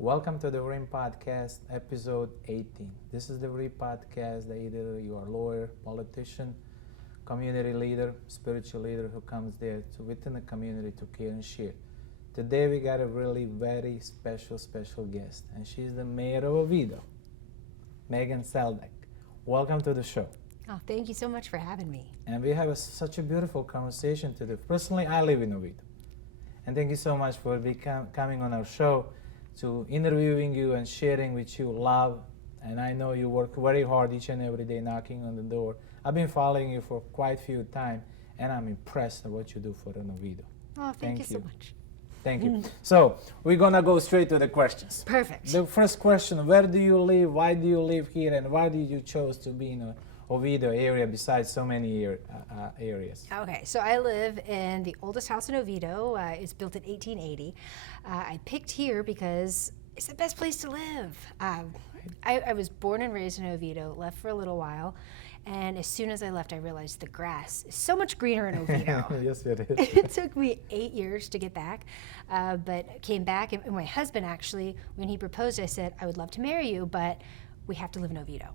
Welcome to the RIM Podcast, episode 18. This is the RIM Podcast that either you are a lawyer, politician, community leader, spiritual leader who comes there to within the community to care and share. Today we got a really very special guest, and she's the mayor of Oviedo, Megan Sladek. Welcome to the show. Oh, thank you so much for having me. And we have such a beautiful conversation today. Personally, I live in Oviedo. And thank you so much for coming on our show, to interviewing you and sharing with you love. And I know you work very hard each and every day knocking on the door. I've been following you for quite a few times, and I'm impressed at what you do for Oviedo. Oh, thank you so much. Thank you. So we're going to go straight to the questions. Perfect. The first question, where do you live? Why do you live here? And why did you choose to be in Oviedo area besides so many areas? Okay, so I live in the oldest house in Oviedo. It's built in 1880. I picked here because it's the best place to live. I was born and raised in Oviedo, left for a little while, and as soon as I left, I realized the grass is so much greener in Oviedo. Yes, it is. It took me 8 years to get back, but came back, and my husband actually, when he proposed, I said, I would love to marry you, but we have to live in Oviedo.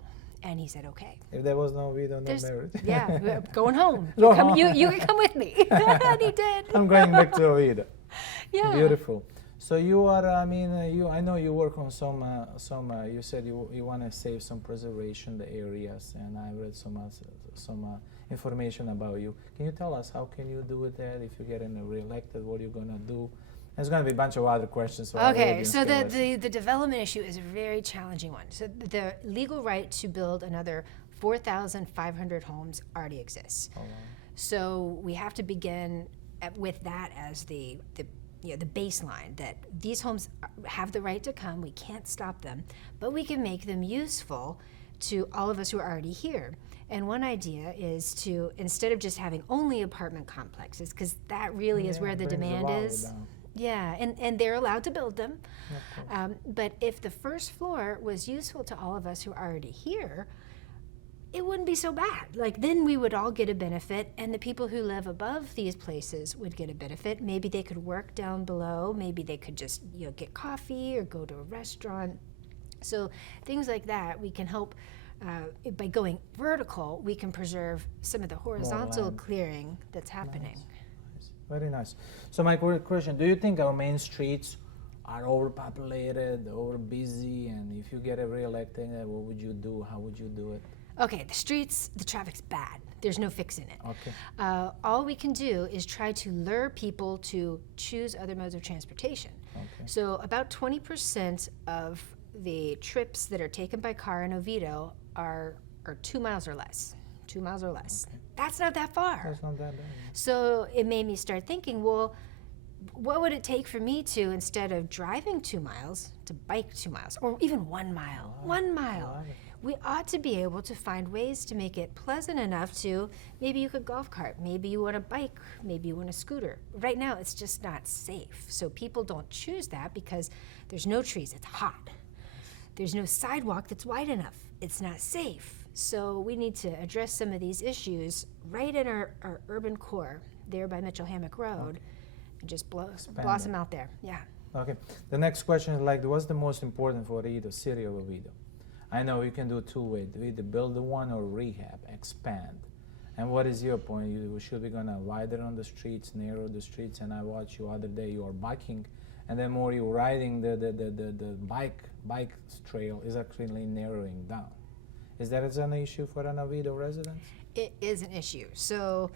And he said, okay. If there was no Oviedo, no marriage. Yeah, we're going home. You can come with me. And he did. I'm going back to Oviedo. Yeah. Beautiful. So you are, I know you work on some, you said you want to save some preservation, the areas, and I read some information about you. Can you tell us how can you do that if you get re-elected, what you're going to do? There's going to be a bunch of other questions. Okay, so the development issue is a very challenging one. So the legal right to build another 4,500 homes already exists. Oh, wow. So we have to begin with that as the baseline, that these homes have the right to come. We can't stop them, but we can make them useful to all of us who are already here. And one idea is to, instead of just having only apartment complexes, because that really is where the demand is. Down. Yeah, and they're allowed to build them. But if the first floor was useful to all of us who are already here, it wouldn't be so bad. Like, then we would all get a benefit, and the people who live above these places would get a benefit. Maybe they could work down below. Maybe they could just get coffee or go to a restaurant. So things like that, we can help. By going vertical, we can preserve some of the horizontal clearing that's happening. Nice. Very nice. So my question, do you think our main streets are overpopulated, over busy, and if you get re-elected, what would you do? How would you do it? Okay, the streets, the traffic's bad. There's no fixing it. Okay. All we can do is try to lure people to choose other modes of transportation. Okay. So about 20% of the trips that are taken by car in Oviedo are 2 miles or less. 2 miles or less. Okay. That's not that far. That's not that bad. So it made me start thinking, well, what would it take for me to, instead of driving 2 miles, to bike 2 miles, or even 1 mile? 1 mile. We ought to be able to find ways to make it pleasant enough to, maybe you could golf cart, maybe you want a bike, maybe you want a scooter. Right now, it's just not safe. So people don't choose that because there's no trees, it's hot. There's no sidewalk that's wide enough, it's not safe. So we need to address some of these issues right in our urban core, there by Mitchell Hammock Road, and just blossom out there. Yeah. Okay. The next question is what's the most important for the city of Oviedo? I know you can do two ways, either build the one or rehab, expand. And what is your point? Should we gonna widen on the streets, narrow the streets? And I watched you other day, you are biking, and then more you're riding the bike trail is actually narrowing down. Is that an issue for an Oviedo resident? It is an issue. So,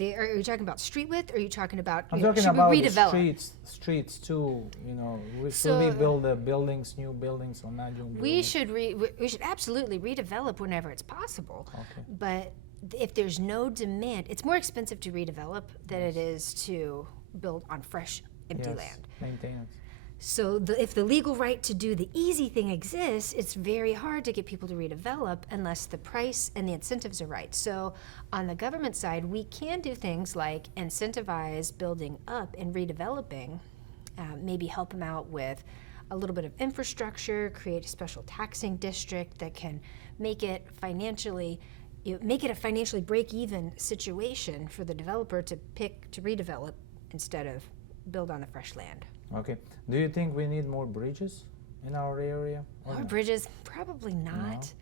are you talking about street width, or are you talking about? I'm talking about the streets too. Should we build the buildings, new buildings, or not new buildings? We should absolutely redevelop whenever it's possible. Okay. But if there's no demand, it's more expensive to redevelop than it is to build on fresh, empty land. Maintenance. So if the legal right to do the easy thing exists, it's very hard to get people to redevelop unless the price and the incentives are right. So on the government side, we can do things like incentivize building up and redeveloping, maybe help them out with a little bit of infrastructure, create a special taxing district that can make it financially make it a financially break-even situation for the developer to pick to redevelop instead of build on the fresh land. Okay. Do you think we need more bridges? in our area? Or More no? bridges? Probably not.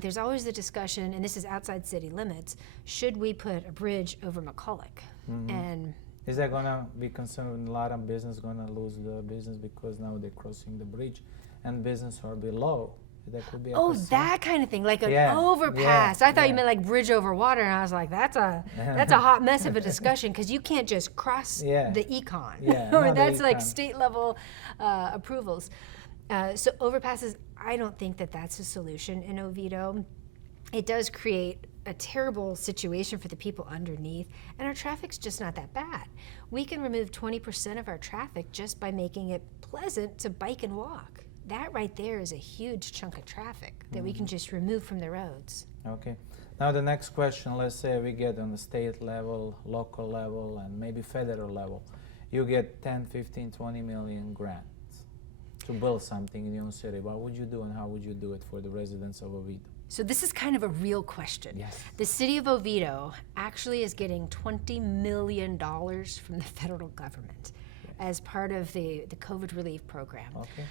There's always the discussion, and this is outside city limits, should we put a bridge over McCulloch? And Is that gonna be concerned? A lot of business gonna lose the business because now they're crossing the bridge, and business are below. That could be a oh, concern. that kind of thing, like an Yeah, overpass. yeah, I thought you yeah. meant like bridge over water, and I was like, that's a hot mess of a discussion because you can't just cross Yeah. the econ. Yeah, Or not the that's like econ. state level approvals. So overpasses, I don't think that that's a solution in Oviedo. It does create a terrible situation for the people underneath, and our traffic's just not that bad. We can remove 20% of our traffic just by making it pleasant to bike and walk. That right there is a huge chunk of traffic that we can just remove from the roads. Okay. Now the next question, let's say we get on the state level, local level, and maybe federal level. You get 10, 15, 20 million grants to build something in your own city. What would you do and how would you do it for the residents of Oviedo? So this is kind of a real question. Yes. The city of Oviedo actually is getting $20 million from the federal government as part of the COVID relief program. Okay.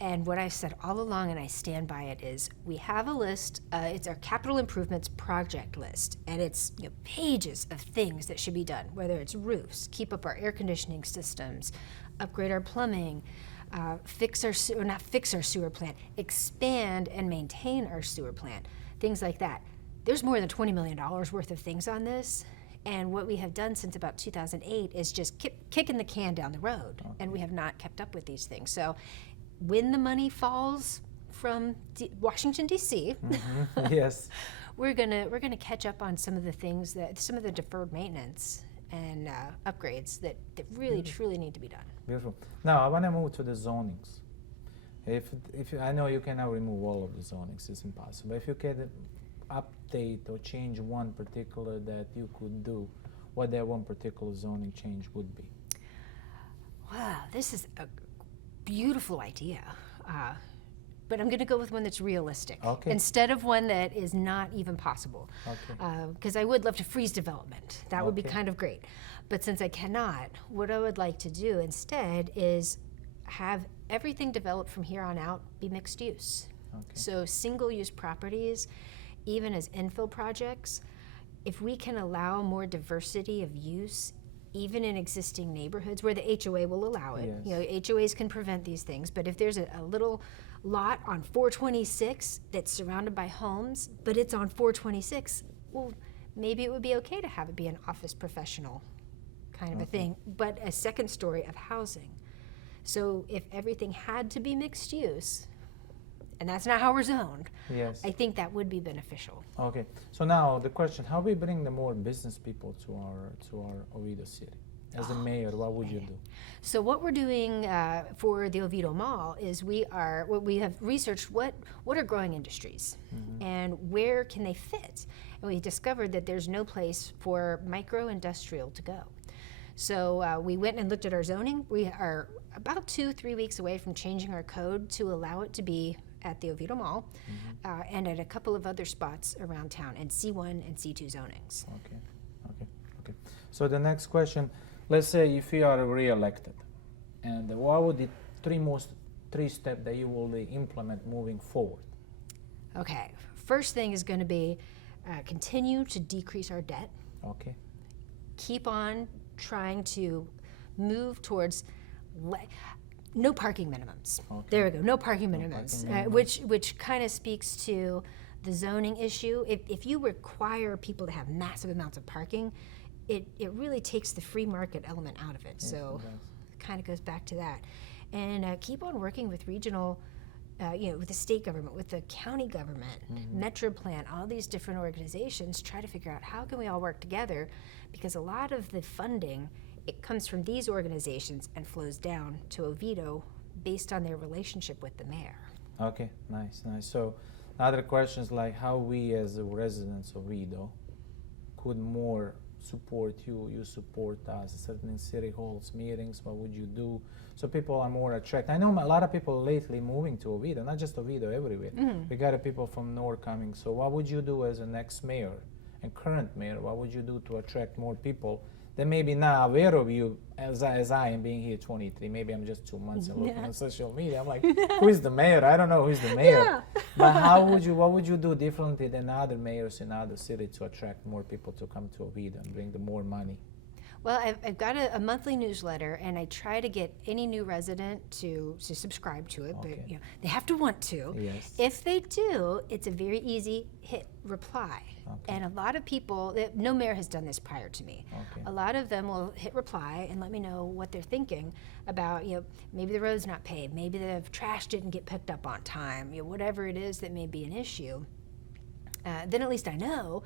And what I've said all along, and I stand by it, is we have a list. It's our capital improvements project list, and it's pages of things that should be done, whether it's roofs, keep up our air conditioning systems, upgrade our plumbing, fix our sewer plant, expand and maintain our sewer plant, things like that. There's more than $20 million worth of things on this. And what we have done since about 2008 is just kicking the can down the road, and we have not kept up with these things. So when the money falls from Washington, D.C., Yes. we're gonna catch up on some of the things some of the deferred maintenance and upgrades that really, truly need to be done. Beautiful. Now I want to move to the zonings. If I know you cannot remove all of the zonings, it's impossible. If you can update or change one particular that you could do, what that one particular zoning change would be? Wow, this is a beautiful idea. But I'm going to go with one that's realistic Okay. instead of one that is not even possible. Okay. Because I would love to freeze development. That would be Okay. kind of great. But since I cannot, what I would like to do instead is have everything developed from here on out be mixed use. Okay. So single-use properties, even as infill projects, if we can allow more diversity of use, even in existing neighborhoods where the HOA will allow it. Yes. HOAs can prevent these things, but if there's a little lot on 426 that's surrounded by homes, but it's on 426, well, maybe it would be okay to have it be an office professional kind of a thing, but a second story of housing. So if everything had to be mixed use, and that's not how we're zoned, Yes. I think that would be beneficial. Okay. So now the question: how we bring the more business people to our Oviedo city? As a mayor, what would you do? So what we're doing for the Oviedo Mall is we have researched what are growing industries and where can they fit, and we discovered that there's no place for micro-industrial to go. So we went and looked at our zoning. We are about 2-3 weeks away from changing our code to allow it to be at the Oviedo Mall and at a couple of other spots around town, and C1 and C2 zonings. Okay. So the next question: let's say if you are re-elected, and what would the three steps that you will implement moving forward? Okay, first thing is going to be continue to decrease our debt. Okay. Keep on trying to move towards no parking minimums. Okay. There we go, no parking minimums, parking minimums. which kind of speaks to the zoning issue. If you require people to have massive amounts of parking, it really takes the free market element out of it. Yes, So it does. it kind of goes back to that. And keep on working with regional, with the state government, with the county government, Metro Plan, all these different organizations, try to figure out how can we all work together, because a lot of the funding, it comes from these organizations and flows down to Oviedo based on their relationship with the mayor. Okay, nice. So other questions like how we as residents of Oviedo could more support you support us, certain city halls, meetings, what would you do? So people are more attracted. I know a lot of people lately moving to Oviedo, not just Oviedo, everywhere. We got people from north coming. So what would you do as a next mayor and current mayor? What would you do to attract more people then maybe now aware of you as I am being here 23. Maybe I'm just 2 months and looking on social media. I'm like, who is the mayor? I don't know who is the mayor. Yeah. But what would you do differently than other mayors in other cities to attract more people to come to Oviedo and bring them more money? Well, I've got a monthly newsletter, and I try to get any new resident to subscribe to it, but Okay. they have to want to. Yes. If they do, it's a very easy hit reply. Okay. And a lot of people, no mayor has done this prior to me. Okay. A lot of them will hit reply and let me know what they're thinking about, maybe the road's not paved, maybe the trash didn't get picked up on time, whatever it is that may be an issue. Then at least I know.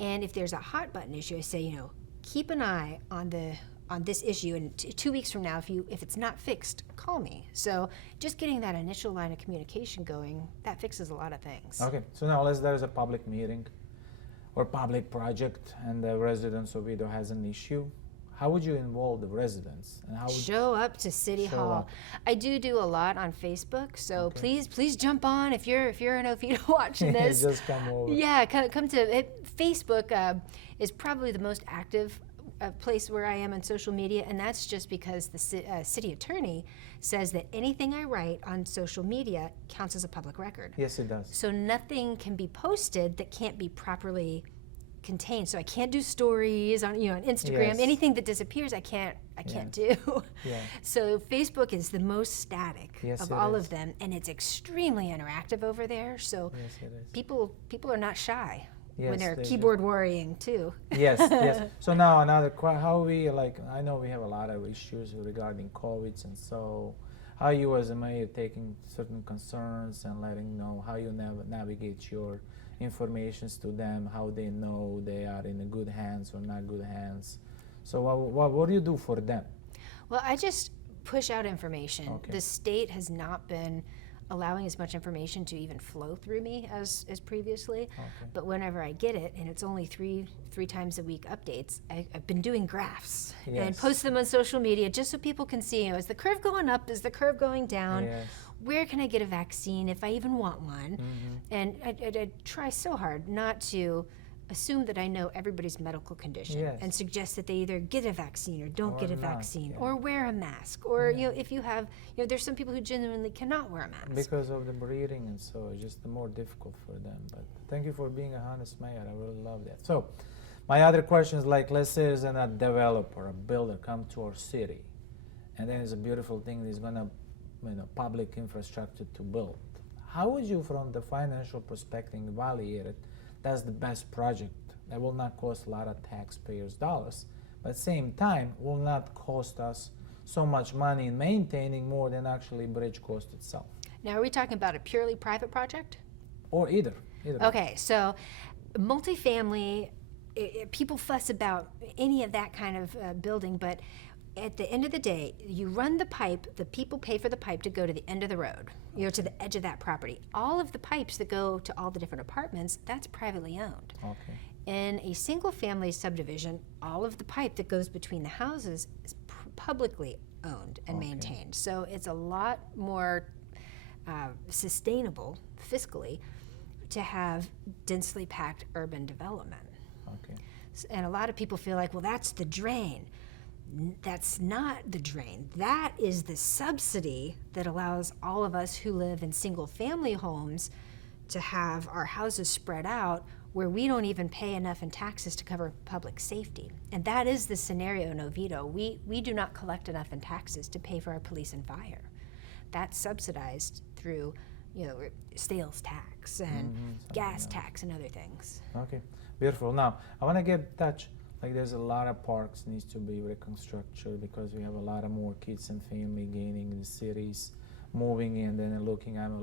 And if there's a hot button issue, I say, keep an eye on this issue, and 2 weeks from now, if it's not fixed, call me. So just getting that initial line of communication going, that fixes a lot of things. Okay, so now let's there's a public meeting or public project, and the residents of Oviedo has an issue. How would you involve the residents? And how would Show up to City Show Hall. up. I do a lot on Facebook, so Okay. please jump on if you're in Oviedo watching this. just come over? Yeah, come to it. Facebook is probably the most active place where I am on social media, and that's just because the city attorney says that anything I write on social media counts as a public record. Yes, it does. So nothing can be posted that can't be properly contained. So I can't do stories on on Instagram. Yes. Anything that disappears, I can't do. Yeah. So Facebook is the most static Yes, of it all is. of them, and it's extremely interactive over there. So Yes, it is. people are not shy Yes, when they're they do. keyboard worrying too. Yes, yes. So now another how we I know we have a lot of issues regarding COVID, and so how you as a mayor taking certain concerns and letting know how you navigate your informations to them, how they know they are in good hands or not good hands. So what do you do for them? Well, I just push out information. Okay. The state has not been allowing as much information to even flow through me as previously. Okay. But whenever I get it, and it's only three times a week updates, I've been doing graphs and Yes. post them on social media just so people can see, is the curve going up? Is the curve going down? Yes. Where can I get a vaccine if I even want one? Mm-hmm. And I try so hard not to assume that I know everybody's medical condition Yes. and suggest that they either get a vaccine or don't Or get a not, vaccine yeah. or wear a mask, or if you have, there's some people who genuinely cannot wear a mask. Because of the breathing, and so it's just more difficult for them. But thank you for being a honest mayor. I really love that. So my other question is let's say there's a developer, a builder come to our city, and then it's a beautiful thing. He's gonna, public infrastructure to build. How would you, from the financial perspective, evaluate it? That's the best project. That will not cost a lot of taxpayers' dollars, but at the same time will not cost us so much money in maintaining more than actually bridge cost itself. Now, are we talking about a purely private project? Or either. Okay, so multifamily, people fuss about any of that kind of building, but at the end of the day, you run the pipe, the people pay for the pipe to go to the end of the road, to the edge of that property. All of the pipes that go to all the different apartments, that's privately owned. Okay. In a single family subdivision, all of the pipe that goes between the houses is publicly owned and Okay. maintained. So it's a lot more sustainable fiscally to have densely packed urban development. Okay. And a lot of people feel like, well, that's the drain. That's not the drain. That is the subsidy that allows all of us who live in single family homes to have our houses spread out where we don't even pay enough in taxes to cover public safety. And that is the scenario in Oviedo. We do not collect enough in taxes to pay for our police and fire. That's subsidized through sales tax and gas tax and other things. Okay. Beautiful. Now I want to get in touch. There's a lot of parks needs to be reconstructed because we have a lot of more kids and family gaining in the cities, moving in. Then I'm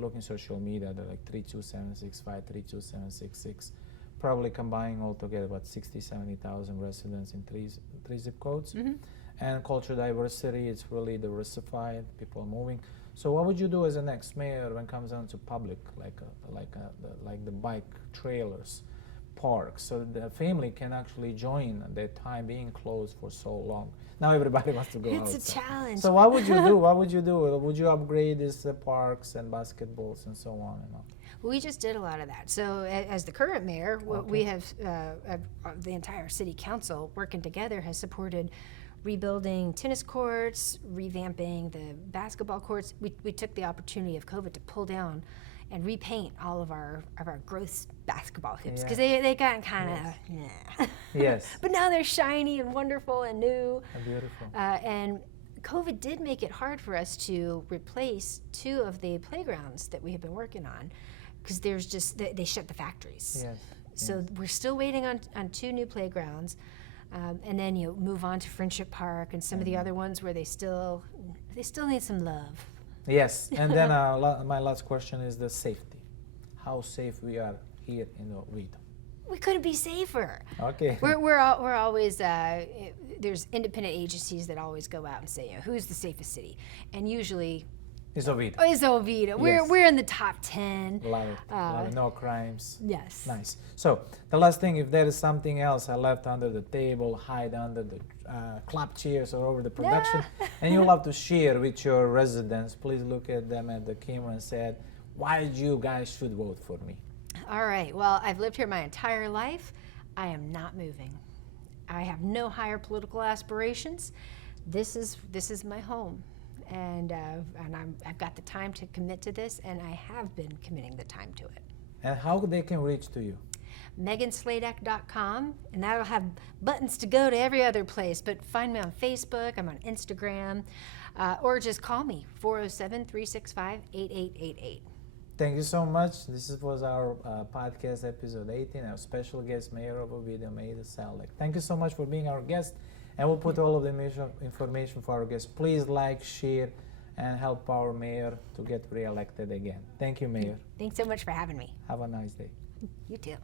looking social media. They're 32765, 32766, probably combining all together about 70,000 residents in three zip codes. Mm-hmm. And cultural diversity, it's really diversified. People are moving. So what would you do as the next mayor when it comes down to public, like the bike trailers? parks so the family can actually join the time being closed for so long. Now everybody wants to go It's outside. a challenge. So what would you do? What would you do? Would you upgrade these parks and basketballs and so on and on? We just did a lot of that. So as the current mayor, we have the entire city council working together has supported rebuilding tennis courts, revamping the basketball courts. We took the opportunity of COVID to pull down and repaint all of our growth basketball hoops because they got kind of Yes. But now they're shiny and wonderful and new. Beautiful. And COVID did make it hard for us to replace 2 of the playgrounds that we have been working on because there's just they shut the factories. Yes. So we're still waiting on 2 new playgrounds, and then you move on to Friendship Park and some of the other ones where they still need some love. Yes, and then my last question is the safety. How safe we are here in Oviedo? We couldn't be safer. Okay. We're always there's independent agencies that always go out and say, who's the safest city, and usually It's Oviedo. it's Oviedo. Yes. We're in the top 10. Love it. No crimes. Yes. Nice. So the last thing, if there is something else I left under the table, hide under the clap chairs or over the production, and you love to share with your residents, please look at them at the camera and say, why you guys should vote for me. All right. Well, I've lived here my entire life. I am not moving. I have no higher political aspirations. This is my home. And I've got the time to commit to this, and I have been committing the time to it. And how they can reach to you? megansladek.com, and that'll have buttons to go to every other place, but find me on Facebook, I'm on Instagram, or just call me, 407-365-8888. Thank you so much. This was our podcast episode 18, our special guest, Mayor of Oviedo, Megan Sladek. Thank you so much for being our guest. And we'll put all of the information for our guests. Please like, share, and help our mayor to get reelected again. Thank you, Mayor. Thanks so much for having me. Have a nice day. You too.